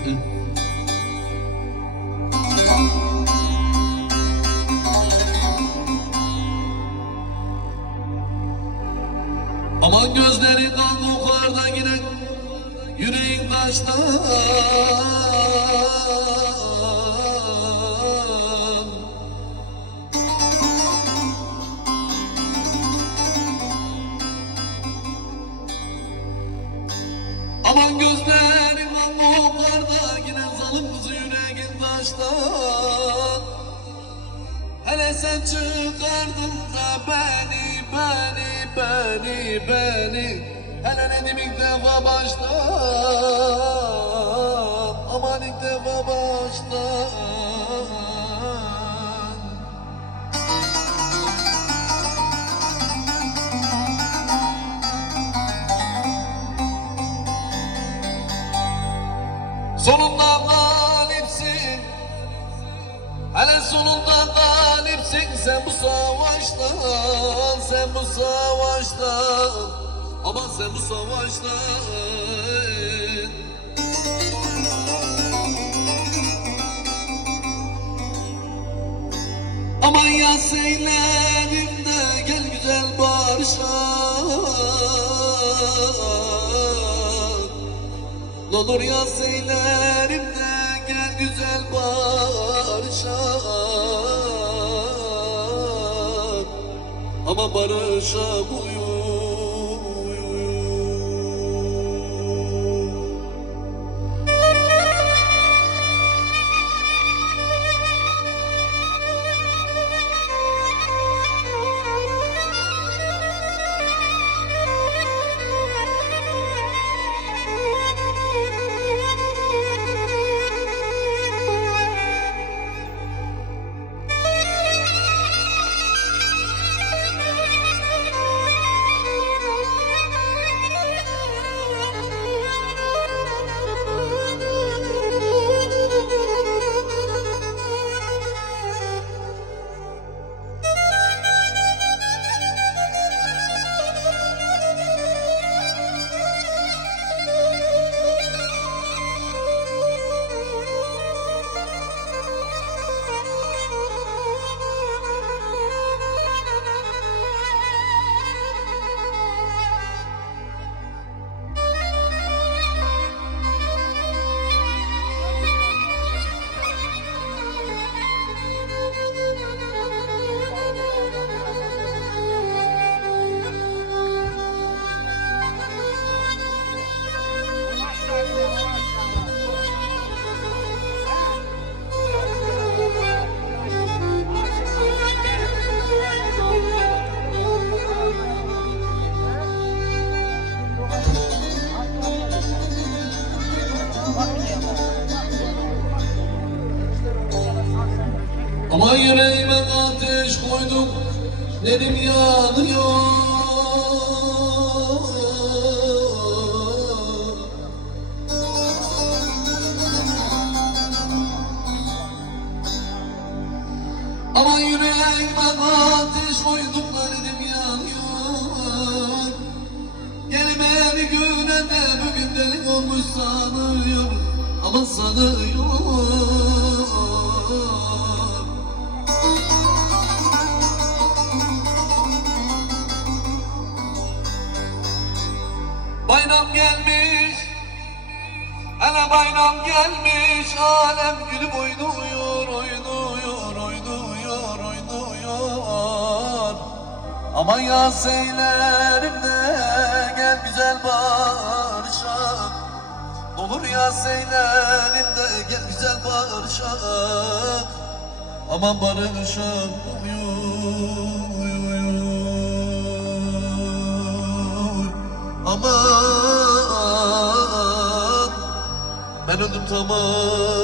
Ama gözleri kan kokarda giden yüreğin taşta sen çıkardın da beni, beni, beni, beni. Hele dedim ilk defa baştan Aman ilk defa baştan Hele sonunda galipsin sen bu savaşta Sen bu savaşta Aman sen bu savaşta Aman ya seylerimde gel güzel barışan Olur ya seylerimde gel güzel barışan Ama barışa uyu Aman yüreğime ateş koydum Dedim yanıyor. Aman yüreğime ateş koydum Dedim yanıyor. Gelme bir güne de bugün delik olmuş sanıyor Ama sanıyor Hele bayram gelmiş Alem gülüp oynuyor Oynuyor, oynuyor, oynuyor Aman ya seylerimde Gel güzel barışak Olur ya seylerimde Gel güzel barışak Aman barışak uyuyor Aman Ben öldüm tamam